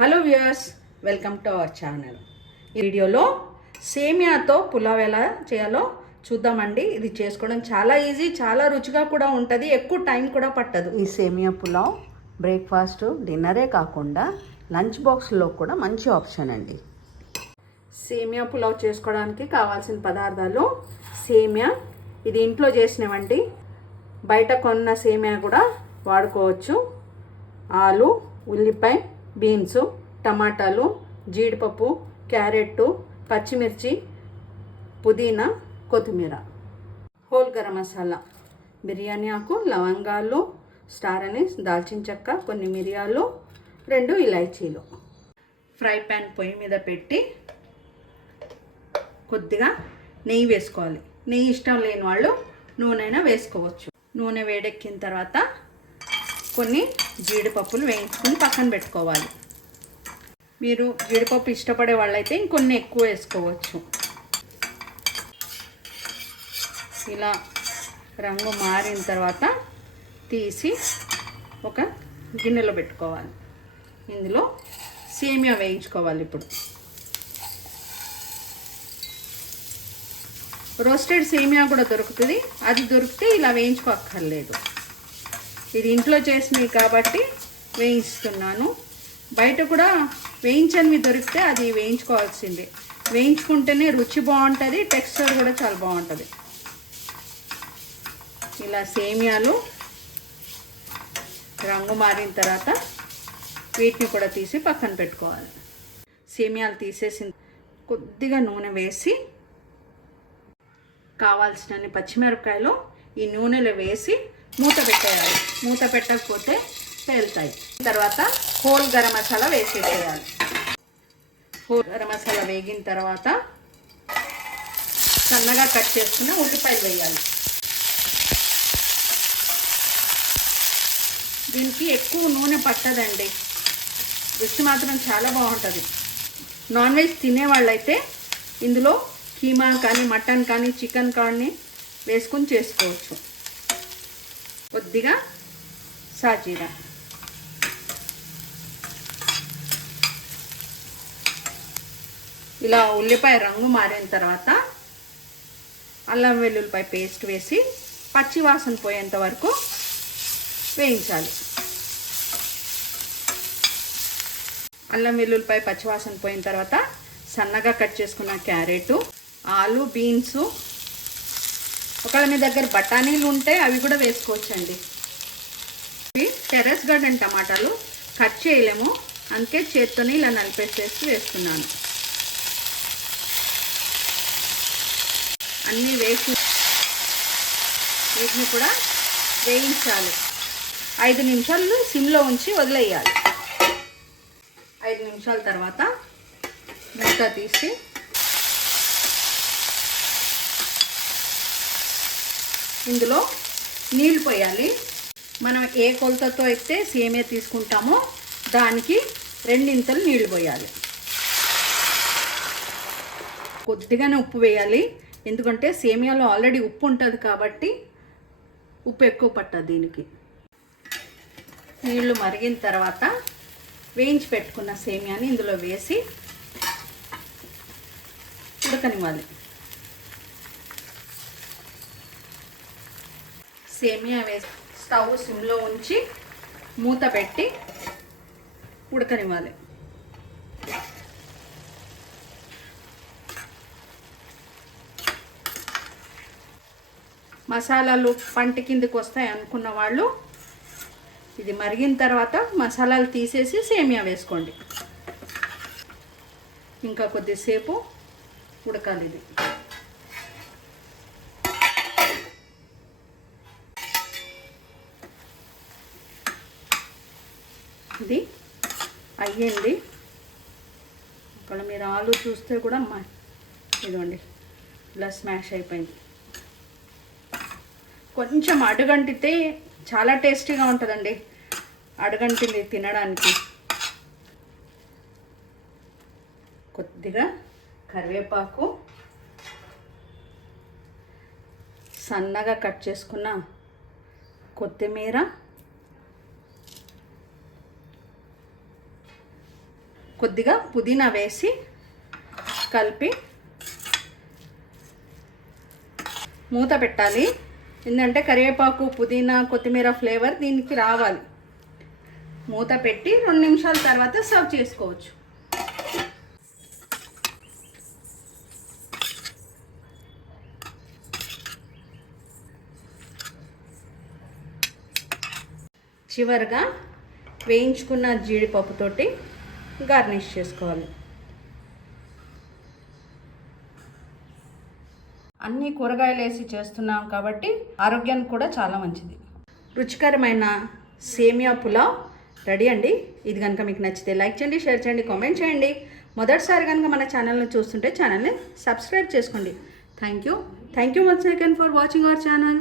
Hello viewers, welcome to our channel. ఈ వీడియోలో సేమియాతో పులావ్ ఎలా చేయాలో చూద్దామండి. ఇది చేసుకోవడం చాలా ఈజీ, చాలా రుచిగా కూడా ఉంటుంది, ఎక్కువ టైం కూడా పట్టదు. ఈ సేమియా పులావ్ బ్రేక్ఫాస్ట్ డిన్నరే కాకుండా లంచ్ బాక్స్లో కూడా మంచి ఆప్షన్ అండి. సేమియా పులావ్ చేసుకోవడానికి కావాల్సిన పదార్థాలు: సేమియా, ఇది ఇంట్లో చేసినవండి, బయట కొన్న సేమియా కూడా వాడుకోవచ్చు. ఆలు, ఉల్లిపాయ, బీన్స్, టమాటాలు, జీడిపప్పు, క్యారెట్, పచ్చిమిర్చి, పుదీనా, కొత్తిమీర, హోల్ గరం మసాలా, బిర్యానీ ఆకు, లవంగాలు, స్టార్ అనీస్, దాల్చిన చెక్క, కొన్ని మిరియాలు, 2 ఇలాచీలు. ఫ్రై ప్యాన్ పొయ్యి మీద పెట్టి కొద్దిగా నెయ్యి వేసుకోవాలి. నెయ్యి ఇష్టం లేని వాళ్ళు నూనె వేసుకోవచ్చు. నూనె వేడెక్కిన తర్వాత కొన్ని జీడిపప్పులు వేయించుకొని పక్కన పెట్టుకోవాలి. మీరు జీడిపప్పు ఇష్టపడే వాళ్ళైతే ఇంకొన్ని ఎక్కువ వేసుకోవచ్చు. ఇలా రంగు మారిన తర్వాత తీసి ఒక గిన్నెలో పెట్టుకోవాలి. ఇందులో సేమియా వేయించుకోవాలి. ఇప్పుడు రోస్టెడ్ సేమియా కూడా దొరుకుతుంది, అది దొరికితే ఇలా వేయించుకోక్కర్లేదు. ఇది ఇంట్లో చేసినవి కాబట్టి వేయిస్తున్నాను. బయట కూడా వేయించనివి దొరికితే అది వేయించుకోవాల్సిందే. వేయించుకుంటేనే రుచి బాగుంటుంది, టెక్స్చర్ కూడా చాలా బాగుంటుంది. ఇలా సేమియాలు రంగు మారిన తర్వాత వీటిని కూడా తీసి పక్కన పెట్టుకోవాలి. సేమియాలు తీసేసిన కొద్దిగా నూనె వేసి కావాల్సినన్ని పచ్చిమిరపకాయలు ఈ నూనెలో వేసి మూత పెట్టేయాలి. మూత పెట్టకపోతే పేలుతాయి. తర్వాత హోల్ గరం మసాలా వేసేసేయాలి. హోల్ గరం మసాలా వేగిన తర్వాత సన్నగా కట్ చేసుకున్న ఉల్లిపాయలు వేయాలి. దీనికి ఎక్కువ నూనె పట్టదండి, రుచి మాత్రం చాలా బాగుంటుంది. నాన్ వెజ్ తినేవాళ్ళైతే ఇందులో కీమా కానీ, మటన్ కానీ, చికెన్ కానీ వేసుకొని చేసుకోవచ్చు. కొద్దిగా సాజీరా, ఇలా ఉల్లిపాయ రంగు మారిన తర్వాత అల్లం వెల్లుల్లిపాయ పేస్ట్ వేసి పచ్చి వాసన పోయేంత వరకు వేయించాలి. అల్లం వెల్లుల్లిపాయ పచ్చి వాసన పోయిన తర్వాత సన్నగా కట్ చేసుకున్న క్యారెట్, ఆలు, బీన్స్, ఒకవేళ మీ దగ్గర బఠానీలు ఉంటే అవి కూడా వేసుకోవచ్చండి. టెర్రస్ గార్డెన్ టమాటాలు కట్ చేయలేము, అందుకే చేత్తోనే ఇలా నలిపేసేసి వేస్తున్నాను. అన్నీ వేసి వీటిని కూడా వేయించాలి. 5 నిమిషాలు సిమ్లో ఉంచి వదిలేయాలి. 5 నిమిషాల తర్వాత మూత తీసి ఇందులో నీళ్ళు పోయాలి. మనం ఏ కొలతతో అయితే సేమియా తీసుకుంటామో దానికి 2 నీళ్ళు పోయాలి. కొద్దిగానే ఉప్పు వేయాలి, ఎందుకంటే సేమియాలో ఆల్రెడీ ఉప్పు ఉంటుంది కాబట్టి ఉప్పు ఎక్కువ పట్టదు దీనికి. నీళ్ళు మరిగిన తర్వాత వేయించి పెట్టుకున్న సేమియాని ఇందులో వేసి ఉడకనివ్వాలి. సేమియా వేసి స్టవ్ సిమ్లో ఉంచి మూత పెట్టి ఉడకనివ్వాలి. మసాలాలు పంట కిందకి వస్తాయి అనుకున్న వాళ్ళు ఇది మరిగిన తర్వాత మసాలాలు తీసేసి సేమియా వేసుకోండి. ఇంకా కొద్దిసేపు ఉడకాలి. ఇది అయ్యింది. ఇక్కడ మీరు ఆలు చూస్తే కూడా ఇదిగోండి ఇలా స్మాష్ అయిపోయింది. కొంచెం అడుగంటితే చాలా టేస్టీగా ఉంటుందండి, అడుగంటింది తినడానికి. కొద్దిగా కరివేపాకు, సన్నగా కట్ చేసుకున్న కొత్తిమీర, కొద్దిగా పుదీనా వేసి కలిపి మూత పెట్టాలి. ఎందుకంటే కరివేపాకు, పుదీనా, కొత్తిమీర ఫ్లేవర్ దీనికి రావాలి. మూత పెట్టి 2 నిమిషాల తర్వాత సర్వ్ చేసుకోవచ్చు. చివరగా వేయించుకున్న జీడిపప్పుతోటి గార్నిష్ చేసుకోవాలి. అన్ని కూరగాయలు వేసి చేస్తున్నాం కాబట్టి ఆరోగ్యానికి కూడా చాలా మంచిది. రుచికరమైన సేమియా పులావ్ రెడీ అండి. ఇది కనుక మీకు నచ్చితే లైక్ చేయండి, షేర్ చేయండి, కామెంట్ చేయండి. మొదటిసారి కనుక మన ఛానల్ని చూస్తుంటే ఛానల్ని సబ్స్క్రైబ్ చేసుకోండి. Thank you once again for watching our channel.